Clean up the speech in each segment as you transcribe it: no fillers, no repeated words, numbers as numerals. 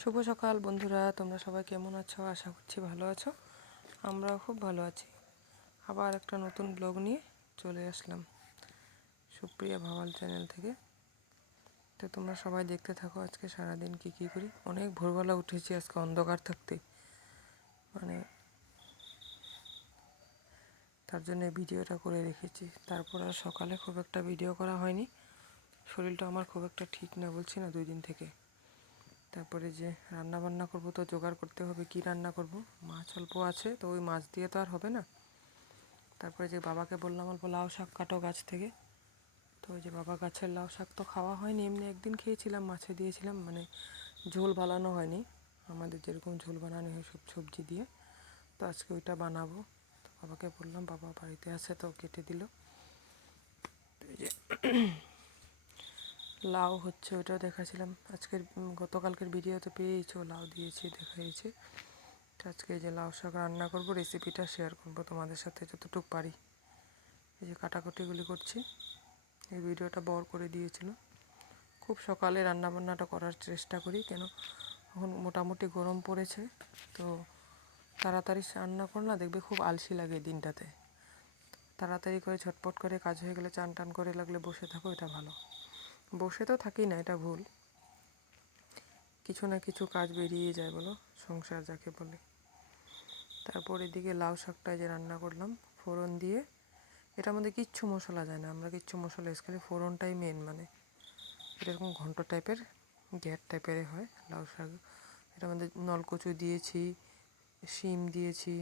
শুভ সকাল বন্ধুরা, তোমরা সবাই কেমন আছো? আশা করছি ভালো আছো। আমরাও খুব ভালো আছি। আবার একটা নতুন ব্লগ নিয়ে চলে আসলাম সুপ্রিয়া ভাওয়াল চ্যানেল থেকে। তো তোমরা সবাই দেখতে থাকো আজকে সারাদিন কী করি। অনেক ভোরবেলা উঠেছি আজকে অন্ধকার থাকতে, মানে তার জন্য ভিডিওটা করে রেখেছি। তারপর আর সকালে খুব একটা ভিডিও করা হয়নি, শরীরটা আমার খুব একটা ঠিক না, বলছি না 2 দিন থেকে। তারপরে যে রান্না বান্না করব তো জোগাড় করতে হবে, কি রান্না করব। মাছ অল্প আছে, তো ওই মাছ দিয়ে তো আর হবে না। তারপরে যে বাবাকে বললাম অল্প লাউ শাক কাটো গাছ থেকে। তো ওই যে বাবা গাছের লাউ শাক তো খাওয়া হয়নি, এমনি একদিন খেয়েছিলাম, মাছে দিয়েছিলাম, মানে ঝোল বানানো হয়নি আমাদের যেরকম ঝোল বানানো হয় সব সবজি দিয়ে। তো আজকে ওইটা বানাবো। তো বাবাকে বললাম, বাবা বাড়িতে আছে তো কেটে দিল। এই যে লাউ হচ্ছে, ওইটাও দেখাছিলাম আজকের গতকালকের ভিডিওতে পেয়েছো, লাউ দিয়েছি দেখাইছি। আজকে এই যে লাউ শাক রান্না করব, রেসিপিটা শেয়ার করব তোমাদের সাথে যতটুকু পারি। এই যে কাটাকুটিগুলি করছি। এই ভিডিওটা বড় করে দিয়েছিল। খুব সকালে রান্নাবান্নাটা করার চেষ্টা করি, কেন এখন মোটামুটি গরম পড়েছে, তো তাড়াতাড়ি রান্না কর না, দেখবে খুব আলসি লাগে দিনটাতে। তাড়াতাড়ি করে ঝটপট করে কাজ হয়ে গেলে, চান টান করে লাগলে বসে থাকো, এটা ভালো। বসে তো থাকি না, এটা ভুল। কিছু না কিছু কাজ বেরিয়ে যায়, বলো, সংসার যাকে বলে। তারপর এদিকে লাউ শাকটা যে রান্না করলাম ফোড়ন দিয়ে। এটার মধ্যে কিচ্ছু মশলা যায় না, আমরা কিচ্ছু মশলা ইউজ করি, ফোড়নটাই মেন। মানে এরকম ঘন্ট টাইপের, গ্যাট টাইপের হয় লাউ শাক। এটার মধ্যে নলকচু দিয়েছি, শিম দিয়েছি,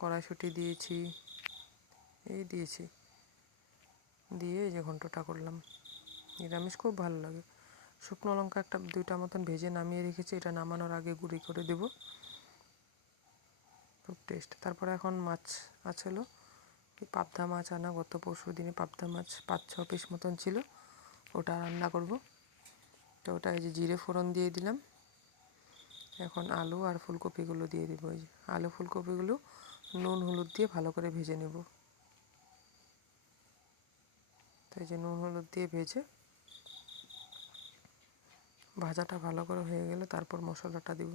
কড়াইশুঁটি দিয়েছি, এই দিয়েছি, দিয়ে এই যে ঘন্টটা করলাম। নিরামিষ খুব ভালো লাগে। শুকনো লঙ্কা 1-2টা মতন ভেজে নামিয়ে রেখেছি, এটা নামানোর আগে গুঁড়ি করে দেব, খুব টেস্ট। তারপরে এখন মাছ আছিল, পাবদা মাছ আনা গত পরশু দিনে, পাবদা মাছ 5-6 পিস মতন ছিল, ওটা রান্না করব। তো ওটা এই যে জিরে ফোড়ন দিয়ে দিলাম। এখন আলু আর ফুলকপিগুলো দিয়ে দেবো। এই যে আলু ফুলকপিগুলো নুন হলুদ দিয়ে ভালো করে ভেজে নেব। তো এই যে নুন হলুদ দিয়ে ভেজে, ভাজাটা ভালো করে হয়ে গেলে তারপর মশলাটা দিব।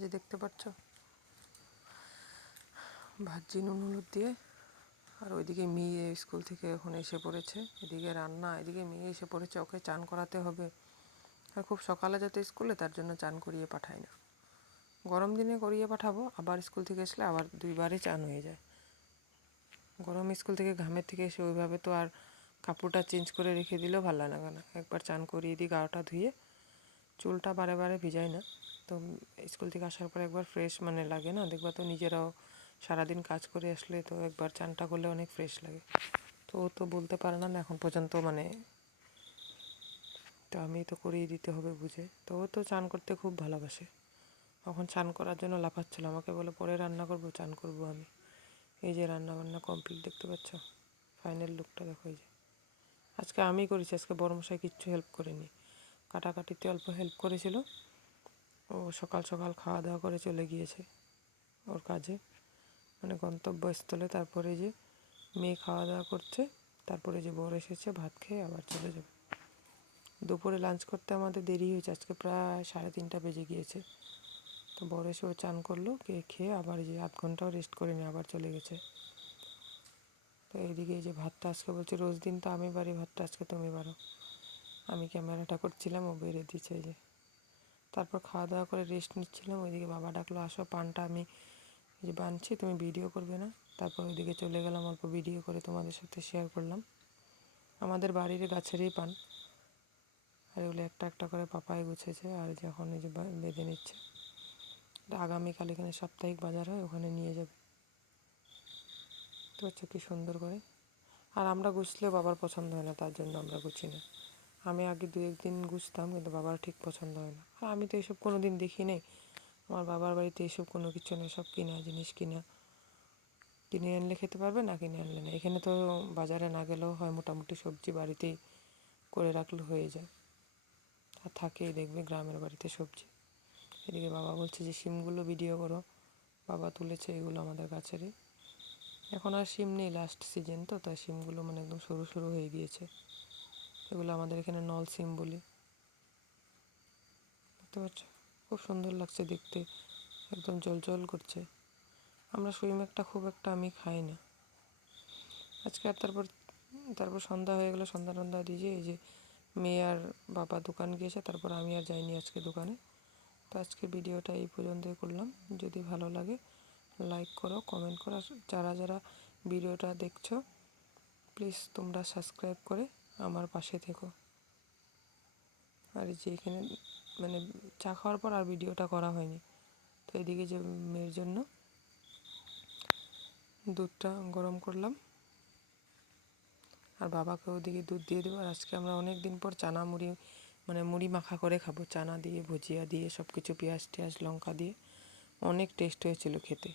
যে দেখতে পাচ্ছ ভাজি নুন হলুদ দিয়ে। আর ওইদিকে মেয়ে স্কুল থেকে এখন এসে পড়েছে, এদিকে রান্না, এদিকে মেয়ে এসে পড়েছে, ওকে চান করাতে হবে। আর খুব সকালে যেতে স্কুলে, তার জন্য চান করিয়ে পাঠাই না। গরম দিনে করিয়ে পাঠাবো, আবার স্কুল থেকে আসলে আবার 2বারই চান হয়ে যায়। গরম স্কুল থেকে ঘামের থেকে এসে ওইভাবে তো আর কাপড়টা চেঞ্জ করে রেখে দিলেও ভালো লাগে না। একবার চান করিয়ে দিই, গাটা ধুয়ে, চুলটা বারে বারে ভিজাই না। তো স্কুল থেকে আসার পর একবার ফ্রেশ মানে লাগে না, দেখবা তো নিজেরাও সারাদিন কাজ করে আসলে তো একবার চানটা করলে অনেক ফ্রেশ লাগে। তো ও তো বলতে পারে না এখন পর্যন্ত, মানে তো আমি তো করিয়ে দিতে হবে বুঝে। তো ও তো চান করতে খুব ভালোবাসে। এখন চান করার জন্য লাফাচ্ছিল, আমাকে বলে পরে রান্না করব, চান করব আমি। এই যে রান্না বান্না কমপ্লিট, দেখতে পাচ্ছ ফাইনাল লুকটা, দেখো। এই যে আজকে আমি করেছি, আজকে বড়মশাই কিচ্ছু হেল্প করেনি। কাটাকাটিতে অল্প হেল্প করেছিল। ও সকাল সকাল খাওয়া দাওয়া করে চলে গিয়েছে ওর কাজে, মানে গন্তব্যস্থলে। তারপরে যে মেয়ে খাওয়া দাওয়া করছে, তারপরে যে বর এসেছে, ভাত খেয়ে আবার চলে যাবে। দুপুরে লাঞ্চ করতে আমাদের দেরি হয়েছে, আজকে প্রায় 3:30 বেজে গিয়েছে। তো বর এসে ও চান করলো, খেয়ে আবার যে 8 ঘন্টাও রেস্ট করে নিয়ে আবার চলে গেছে। তো এইদিকে এই যে ভাতটা আজকে বলছে, রোজ দিন তো আমি বাড়ি ভাতটা, আজকে তুমি বাড়ো। আমি ক্যামেরাটা করছিলাম, ও বেড়ে দিচ্ছে। এই যে তারপর খাওয়া দাওয়া করে রেস্ট নিচ্ছিলাম। ওইদিকে বাবা ডাকলো, আসো পানটা আমি এই যে বানছি, তুমি ভিডিও করবে না? তারপর ওইদিকে চলে গেলাম, অল্প ভিডিও করে তোমাদের সাথে শেয়ার করলাম। আমাদের বাড়ির গাছেরই পান, আর এগুলো একটা একটা করে পাপায় গুছেছে, আর যখন এই যে বেঁধে নিচ্ছে। আগামীকাল এখানে সাপ্তাহিক বাজার হয়, ওখানে নিয়ে যাবে। তো হচ্ছে কি সুন্দর করে। আর আমরা গুছলেও বাবার পছন্দ হয় না, তার জন্য আমরা গুছি না। আমি আগে 2-1 দিন গুছতাম, কিন্তু বাবার ঠিক পছন্দ হয় না। আর আমি তো এসব কোনো দিন দেখি নেই, আমার বাবার বাড়িতে এসব কোনো কিছু নেই, সব কিনা জিনিস, কিনে আনলে খেতে পারবে, না কিনে আনলে না। এখানে তো বাজারে না গেলেও হয়, মোটামুটি সবজি বাড়িতেই করে রাখলে হয়ে যায়। আর থাকেই, দেখবে গ্রামের বাড়িতে সবজি। এদিকে বাবা বলছে যে শিমগুলো ভিডিও করো, বাবা তুলেছে এগুলো আমাদের গাছেরই। এখন আর শিম নেই, লাস্ট সিজন তো, তাই শিমগুলো মানে একদম সরু সরু হয়ে গিয়েছে। এগুলো আমাদের এখানে নল সিম বলি। দেখতে পাচ্ছ খুব সুন্দর লাগছে দেখতে, একদম জল করছে। আমরা শিম একটা খুব একটা আমি খাই না আজকে। আর তারপর সন্ধ্যা হয়ে গেলো, সন্ধ্যা টন্ধা দিয়ে এই যে মেয়ে আর বাবা দোকান গিয়েছে, তারপর আমি আর যাইনি আজকে দোকানে। তো আজকে ভিডিওটা এই পর্যন্তই করলাম। যদি ভালো লাগে লাইক করো, কমেন্ট করো। যারা যারা ভিডিওটা দেখছো প্লিজ তোমরা সাবস্ক্রাইব করে আমার পাশে থেকো। আর যে এখানে মানে চা খাওয়ার পর আর ভিডিওটা করা হয়নি, তো এদিকে যে মেয়ের জন্য দুধটা গরম করলাম, আর বাবাকে ওদিকে দুধ দিয়ে দেবো। আর আজকে আমরা অনেক দিন পর চানা মুড়ি মানে মুড়ি মাখা করে খাবো, চানা দিয়ে ভুজিয়া দিয়ে সব কিছু, পেঁয়াজ টেয়াজ লঙ্কা দিয়ে। অনেক টেস্ট হয়েছিল খেতে।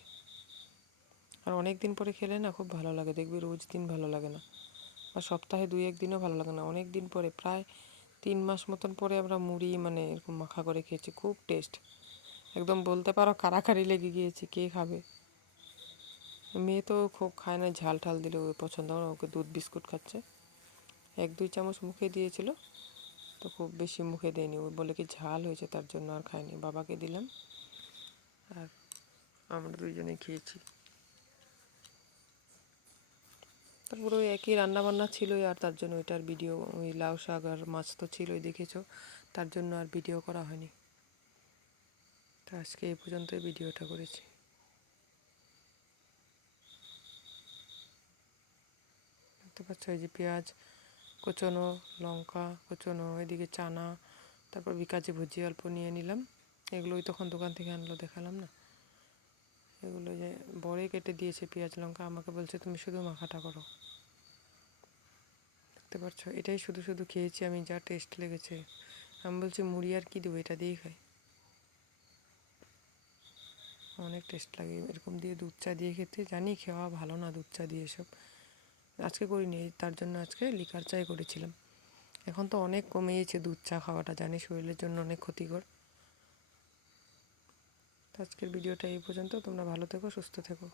আর অনেক দিন পরে খেলে না খুব ভালো লাগে, দেখবি রোজ দিন ভালো লাগে না, আর সপ্তাহে 2-1 দিনও ভালো লাগে না। অনেক দিন পরে, প্রায় 3 মাস মতন পরে আমরা মুড়ি মানে এরকম মাখা করে খেয়েছি, খুব টেস্ট। একদম বলতে পারো কাড়াকাড়ি লেগে গিয়েছে, কে খাবে। মেয়ে তো খুব খায় না, ঝাল ঠাল দিলে ওই পছন্দ হয় না, ওকে দুধ বিস্কুট খাচ্ছে। 1-2 চামচ মুখে দিয়েছিল, তো খুব বেশি মুখে দেয়নি, ও বলে কি ঝাল হয়েছে তার জন্য আর খায়নি। বাবাকে দিলাম আর আমরা দুইজনেই খেয়েছি। তারপরে ওই একই রান্নাবান্না ছিলই, আর তার জন্য ওইটার ভিডিও, ওই লাউ শাক আর মাছ তো ছিলই দেখেছো, তার জন্য আর ভিডিও করা হয়নি। তো আজকে এই পর্যন্তই ভিডিওটা করেছি। দেখতে পাচ্ছ এই যে পেঁয়াজ কুচোনো, লঙ্কা কুচোনো, এদিকে চানা, তারপর বিকাজে ভুজিয়া অল্প নিয়ে নিলাম। এগুলোই তখন দোকান থেকে আনলো, দেখালাম না। এগুলো যে বড়ে কেটে দিয়েছে পেঁয়াজ লঙ্কা, আমাকে বলছে তুমি শুধু মাখাটা করো। দেখতে পাচ্ছ এটাই শুধু শুধু খেয়েছি আমি, যা টেস্ট লেগেছে। আমি বলছি মুড়ি আর কি দেবো, এটা দিয়েই খাই, অনেক টেস্ট লাগে এরকম দিয়ে দুধ চা দিয়ে খেতে। জানি খাওয়া ভালো না দুধ চা দিয়ে এসব, আজকে করিনি, তার জন্য আজকে লিকার চাই করেছিলাম। এখন তো অনেক কমে গেছে দুধ চা খাওয়াটা, জানি শরীরের জন্য অনেক ক্ষতিকর। তো আজকের ভিডিওটা এই পর্যন্ত, তোমরা ভালো থেকো, সুস্থ থেকো।